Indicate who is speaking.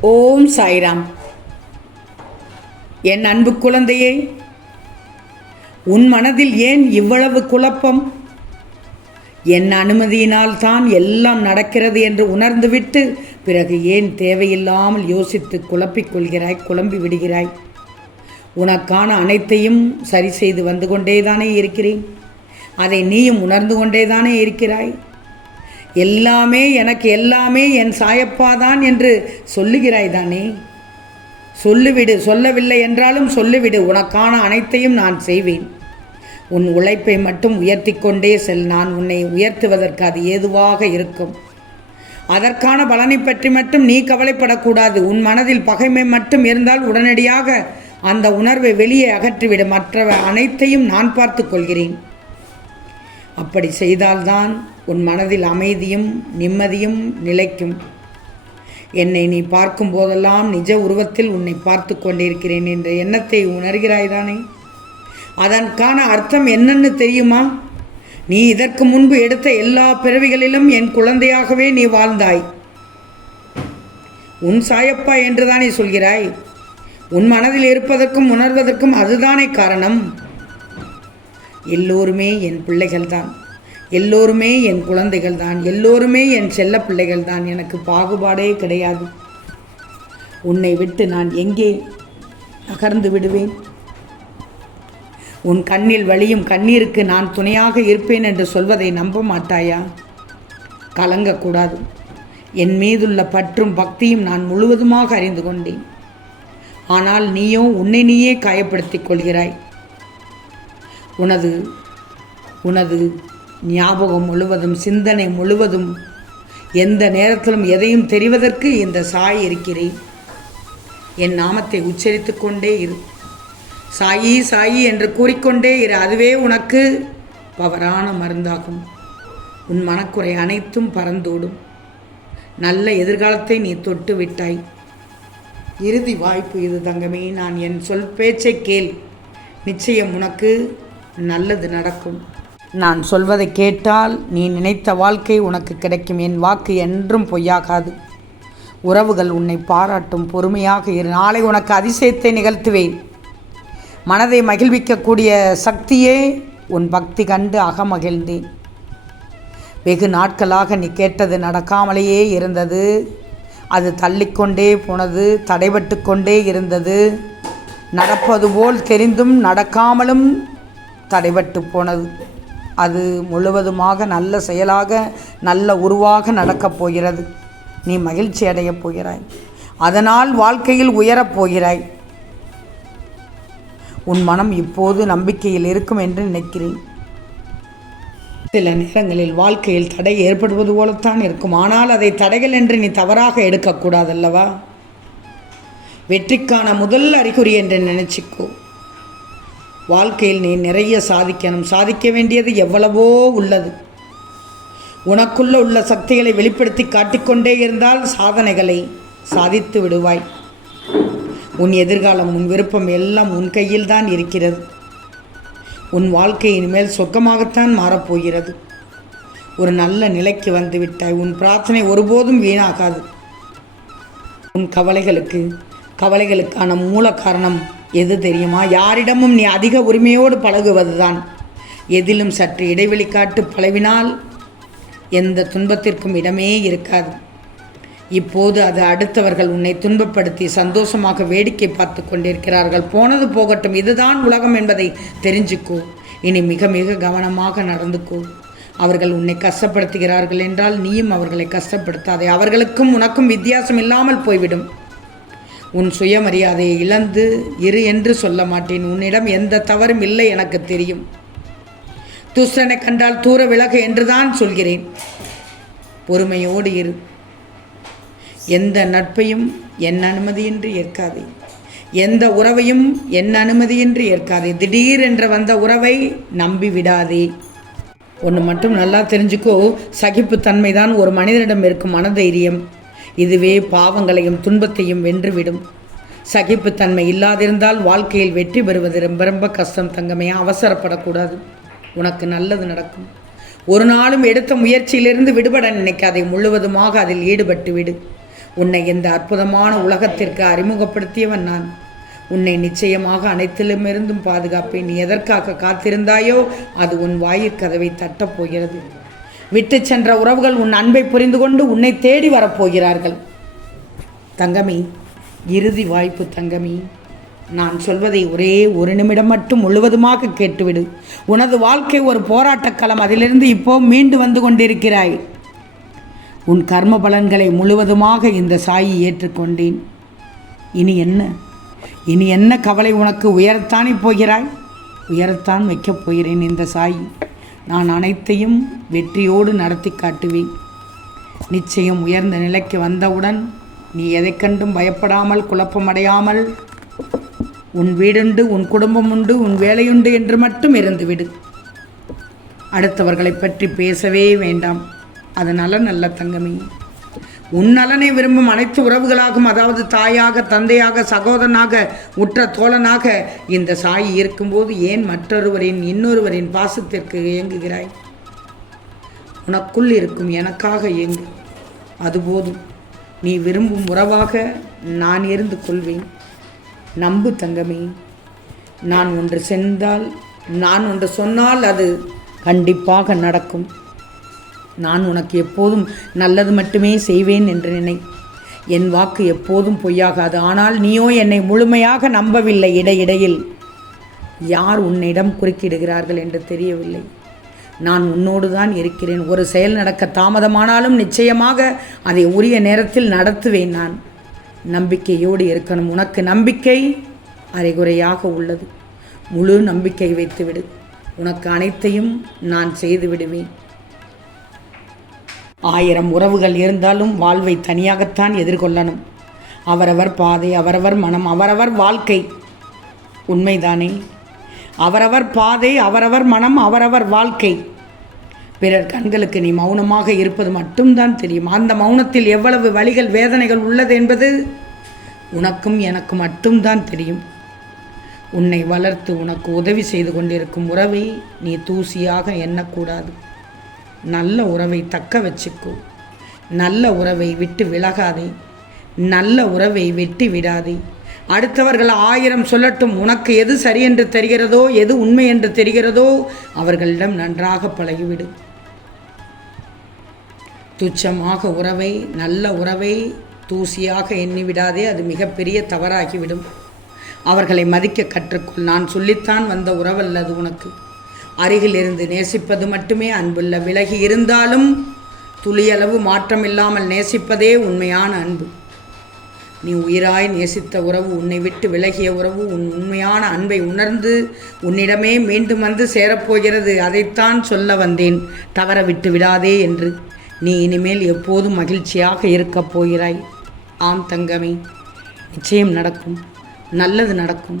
Speaker 1: ஓம் சாய்ராம். என் அன்பு குழந்தையே உன் மனதில் ஏன் இவ்வளவு குழப்பம்? என் அனுமதியினால் தான் எல்லாம் நடக்கிறது என்று உணர்ந்துவிட்டு பிறகு ஏன் தேவையில்லாமல் யோசித்து குழப்பிக் கொள்கிறாய் குழம்பி விடுகிறாய்? உனக்கான அனைத்தையும் சரி செய்து வந்து கொண்டேதானே இருக்கிறேன்? அதை நீயும் உணர்ந்து கொண்டேதானே இருக்கிறாய்? எல்லாமே எனக்கு எல்லாமே என் சாயப்பா தான் என்று சொல்லுகிறாய் தானே? சொல்லிவிடு சொல்லவில்லை என்றாலும் சொல்லிவிடு. உனக்கான அனைத்தையும் நான் செய்வேன். உன் உழைப்பை மட்டும் உயர்த்தி கொண்டே செல். நான் உன்னை உயர்த்துவதற்கு அது ஏதுவாக இருக்கும். அதற்கான பலனை பற்றி மட்டும் நீ கவலைப்படக்கூடாது. உன் மனதில் பகைமை மட்டும் இருந்தால் உடனடியாக அந்த உணர்வை வெளியே அகற்றிவிடு. மற்ற அனைத்தையும் நான் பார்த்து கொள்கிறேன். அப்படி செய்தால்தான் உன் மனதில் அமைதியும் நிம்மதியும் நிலைக்கும். என்னை நீ பார்க்கும் போதெல்லாம் நிஜ உருவத்தில் உன்னை பார்த்து கொண்டிருக்கிறேன் என்ற எண்ணத்தை உணர்கிறாய்தானே அதற்கான அர்த்தம் என்னன்னு தெரியுமா? நீ இதற்கு முன்பு எடுத்த எல்லா பிறவிகளிலும் என் குழந்தையாகவே நீ வாழ்ந்தாய். உன் சாயப்பா என்றுதானே சொல்கிறாய்? உன் மனதில் இருப்பதற்கும் உணர்வதற்கும் அதுதானே காரணம்? எல்லோருமே என் பிள்ளைகள்தான். எல்லோருமே என் குழந்தைகள் தான் எல்லோருமே என் செல்ல பிள்ளைகள் தான் எனக்கு பாகுபாடே கிடையாது. உன்னை விட்டு நான் எங்கே நகர்ந்து விடுவேன்? உன் கண்ணில் வழியும் கண்ணீருக்கு நான் துணையாக இருப்பேன் என்று சொல்வதை நம்ப மாட்டாயா? கலங்கக்கூடாது. என் மீதுள்ள பற்றும் பக்தியும் நான் முழுவதுமாக அறிந்து கொண்டேன். ஆனால் நீயோ உன்னை நீயே காயப்படுத்திக் கொள்கிறாய். உனது உனது ஞாபகம் முழுவதும் சிந்தனை முழுவதும் எந்த நேரத்திலும் எதையும் தெரிவதற்கு இந்த சாய் இருக்கிறேன். என் நாமத்தை உச்சரித்து கொண்டே இரு. சாயி சாயி என்று கூறிக்கொண்டே இரு. அதுவே உனக்கு பவரான மருந்தாகும். உன் மனக்குறை அனைத்தும் பறந்தோடும். நல்ல எதிர்காலத்தை நீ தொட்டு விட்டாய். இறுதி வாய்ப்பு இது தங்கமே. நான் என் சொல் பேச்சை கேள். நிச்சயம் உனக்கு நல்லது நடக்கும். நான் சொல்வதை கேட்டால் நீ நினைத்த வாழ்க்கை உனக்கு கிடைக்கும். என் வாக்கு என்றும் பொய்யாகாது. உறவுகள் உன்னை பாராட்டும் பொறுமையாக இரு. நாளை உனக்கு அதிசயத்தை நிகழ்த்துவேன். மனதை மகிழ்விக்கக்கூடிய சக்தியே உன் பக்தி கண்டு அகமகிழ்ந்தேன். வெகு நாட்களாக நீ கேட்டது நடக்காமலேயே இருந்தது. அது தள்ளிக்கொண்டே போனது தடைபட்டு கொண்டே இருந்தது. நடப்பது போல் தெரிந்தும் நடக்காமலும் தடைபட்டு போனது. அது முழுவதுமாக நல்ல செயலாக நல்ல உருவாக நடக்கப் போகிறது. நீ மகிழ்ச்சி அடையப் போகிறாய். அதனால் வாழ்க்கையில் உயரப் போகிறாய். உன் மனம் இப்போது நம்பிக்கையில் இருக்கும் என்று நினைக்கிறேன். சில நேரங்களில் வாழ்க்கையில் தடை ஏற்படுவது போலத்தான் இருக்கும். ஆனால் அதை தடைகள் என்று நீ தவறாக எடுக்கக்கூடாதல்லவா? வெற்றிக்கான முதல் அறிகுறி என்று நினைச்சிக்கோ. வாழ்க்கையில் நீ நிறைய சாதிக்கணும். சாதிக்க வேண்டியது எவ்வளவோ உள்ளது. உனக்குள்ள உள்ள சக்திகளை வெளிப்படுத்தி காட்டிக்கொண்டே இருந்தால் சாதனைகளை சாதித்து விடுவாய். உன் எதிர்காலம் உன் விருப்பம் எல்லாம் உன் கையில் தான் இருக்கிறது. உன் வாழ்க்கை இனிமேல் சொர்க்கமாகத்தான் மாறப்போகிறது. ஒரு நல்ல நிலைக்கு வந்துவிட்டாய். உன் பிரார்த்தனை ஒருபோதும் வீணாகாது. உன் கவலைகளுக்கு கவலைகளுக்கான மூல காரணம் எது தெரியுமா? யாரிடமும் நீ அதிக உரிமையோடு பழகுவதுதான். எதிலும் சற்று இடைவெளி காட்டு பழவினால் எந்த துன்பத்திற்கும் இடமே இருக்காது. இப்போது அது அடுத்தவர்கள் உன்னை துன்பப்படுத்தி சந்தோஷமாக வேடிக்கை பார்த்து கொண்டிருக்கிறார்கள். போனது போகட்டும் இதுதான் உலகம் என்பதை தெரிஞ்சுக்கோ. இனி மிக மிக கவனமாக நடந்துக்கோ. அவர்கள் உன்னை கஷ்டப்படுத்துகிறார்கள் என்றால் நீயும் அவர்களை கஷ்டப்படுத்தாதே. அவர்களுக்கும் உனக்கும் வித்தியாசம் இல்லாமல் போய்விடும். உன் சுயமரியாதையை இழந்து இரு என்று சொல்ல மாட்டேன். உன்னிடம் எந்த தவறும் இல்லை எனக்கு தெரியும். துஷ்டனை கண்டால் தூர விலக என்றுதான் சொல்கிறேன். பொறுமையோடு இரு. எந்த நட்பையும் என் அனுமதியின்றி ஏற்காதே. எந்த உறவையும் என் அனுமதியின்றி ஏற்காதே. திடீரென்று வந்த உறவை நம்பி விடாதே. ஒன்று மட்டும் நல்லா தெரிஞ்சுக்கோ. சகிப்புத்தன்மை தான் ஒரு மனிதனிடம் இருக்கும் மனதைரியம். இதுவே பாவங்களையும் துன்பத்தையும் வென்றுவிடும். சகிப்புத்தன்மை இல்லாதிருந்தால் வாழ்க்கையில் வெற்றி பெறுவது ரொம்ப ரொம்ப கஷ்டம் தங்கமே அவசரப்படக்கூடாது. உனக்கு நல்லது நடக்கும். ஒரு நாளும் எடுத்த முயற்சியிலிருந்து விடுபட நினைக்காதே முழுவதுமாக அதில் ஈடுபட்டு விடு. உன்னை இந்த அற்புதமான உலகத்திற்கு அறிமுகப்படுத்தியவன் நான். உன்னை நிச்சயமாக அனைத்திலுமிருந்தும் பாதுகாப்பேன். நீ எதற்காக காத்திருந்தாயோ அது உன் வாயிற்கதவை தட்டப் போகிறது. விட்டு சென்ற உறவுகள் உன் அன்பை புரிந்து கொண்டு உன்னை தேடி வரப்போகிறார்கள். தங்கமி இறுதி வாய்ப்பு தங்கமி. நான் சொல்வதை ஒரே ஒரு நிமிடம் மட்டும் முழுவதுமாக கேட்டுவிடு. உனது வாழ்க்கை ஒரு போராட்டக் களம் அதிலிருந்து இப்போ மீண்டு வந்து கொண்டிருக்கிறாய். உன் கர்ம பலன்களை முழுவதுமாக இந்த சாயி ஏற்றுக்கொண்டேன். இனி என்ன? இனி என்ன கவலை உனக்கு உயரத்தானே போகிறாய்? உயரத்தான் வைக்கப் போகிறேன் இந்த சாயி. நான் அனைத்தையும் வெற்றியோடு நடத்தி காட்டுவேன். நிச்சயம் உயர்ந்த நிலைக்கு வந்தவுடன் நீ எதை கண்டும் பயப்படாமல் குழப்பமடையாமல் உன் வீடுண்டு உன் குடும்பம் உண்டு உன் வேலையுண்டு என்று மட்டும் இருந்துவிடு. அடுத்தவர்களை பற்றி பேசவே வேண்டாம். அது நல்ல அல்ல தங்கமே. உன் நலனை விரும்பும் அனைத்து உறவுகளாகும். அதாவது தாயாக தந்தையாக சகோதரனாக உற்ற தோழனாக. இந்த சாயி இருக்கும்போது ஏன் மற்றொருவரின் இன்னொருவரின் பாசத்திற்கு இயங்குகிறாய்? உனக்குள் இருக்கும் எனக்காக இயங்கு. அது போதும். நீ விரும்பும் உறவாக நான் இருந்து கொள்வேன். நம்பு தங்கமே. நான் ஒன்று சென்றால் நான் ஒன்று சொன்னால் அது கண்டிப்பாக நடக்கும். நான் உனக்கு எப்போதும் நல்லது மட்டுமே செய்வேன் என்று நினை. என் வாக்கு எப்போதும் பொய்யாகாது. ஆனால் நீயோ என்னை முழுமையாக நம்பவில்லை. இடையிடையில் யார் உன்னிடம் குறுக்கிடுகிறார்கள் என்று தெரியவில்லை. நான் உன்னோடு தான் இருக்கிறேன். ஒரு செயல் நடக்க தாமதமானாலும் நிச்சயமாக அதை உரிய நேரத்தில் நடத்துவேன் நான். நம்பிக்கையோடு இருக்கணும். உனக்கு நம்பிக்கை அரைகுறையாக உள்ளது. முழு நம்பிக்கை வைத்துவிடு. உனக்கு அனைத்தையும் நான் செய்து விடுவேன். ஆயிரம் உறவுகள் இருந்தாலும் வாழ்வை தனியாகத்தான் எதிர்கொள்ளணும். அவரவர் பாதை அவரவர் மனம் அவரவர் வாழ்க்கை. உண்மைதானே? அவரவர் பாதை அவரவர் மனம் அவரவர் வாழ்க்கை. பிறர் கண்களுக்கு நீ மௌனமாக இருப்பது மட்டும்தான் தெரியும். அந்த மௌனத்தில் எவ்வளவு வழிகள் வேதனைகள் உள்ளது என்பது உனக்கும் எனக்கு மட்டும்தான் தெரியும். உன்னை வளர்த்து உனக்கு உதவி செய்து கொண்டிருக்கும் உறவை நீ தூசியாக எண்ணக்கூடாது. நல்ல உறவை தக்க வச்சுக்கோ. நல்ல உறவை விட்டு விலகாதே. நல்ல உறவை வெட்டி விடாதே. அடுத்தவர்கள் ஆயிரம் சொல்லட்டும் உனக்கு எது சரி என்று தெரிகிறதோ எது உண்மை என்று தெரிகிறதோ அவர்களிடம் நன்றாக பழகிவிடு. துச்சமாக உறவை நல்ல உறவை தூசியாக எண்ணிவிடாதே அது மிகப்பெரிய தவறாகிவிடும். அவர்களை மதிக்க கற்றுக்கொள். நான் சொல்லித்தான் வந்த உறவல்ல அது உனக்கு. அருகில் இருந்து நேசிப்பது மட்டுமே அன்புள்ள விலகி இருந்தாலும் துளியளவு மாற்றமில்லாமல் நேசிப்பதே உண்மையான அன்பு. நீ உயிராய் நேசித்த உறவு உன்னை விட்டு விலகிய உறவு உன் உண்மையான அன்பை உணர்ந்து உன்னிடமே மீண்டும் வந்து சேரப்போகிறது. அதைத்தான் சொல்ல வந்தேன். தவற விட்டு விடாதே என்று. நீ இனிமேல் எப்போதும் மகிழ்ச்சியாக இருக்கப் போகிறாய். ஆம் தங்கமே நிச்சயம் நடக்கும். நல்லது நடக்கும்.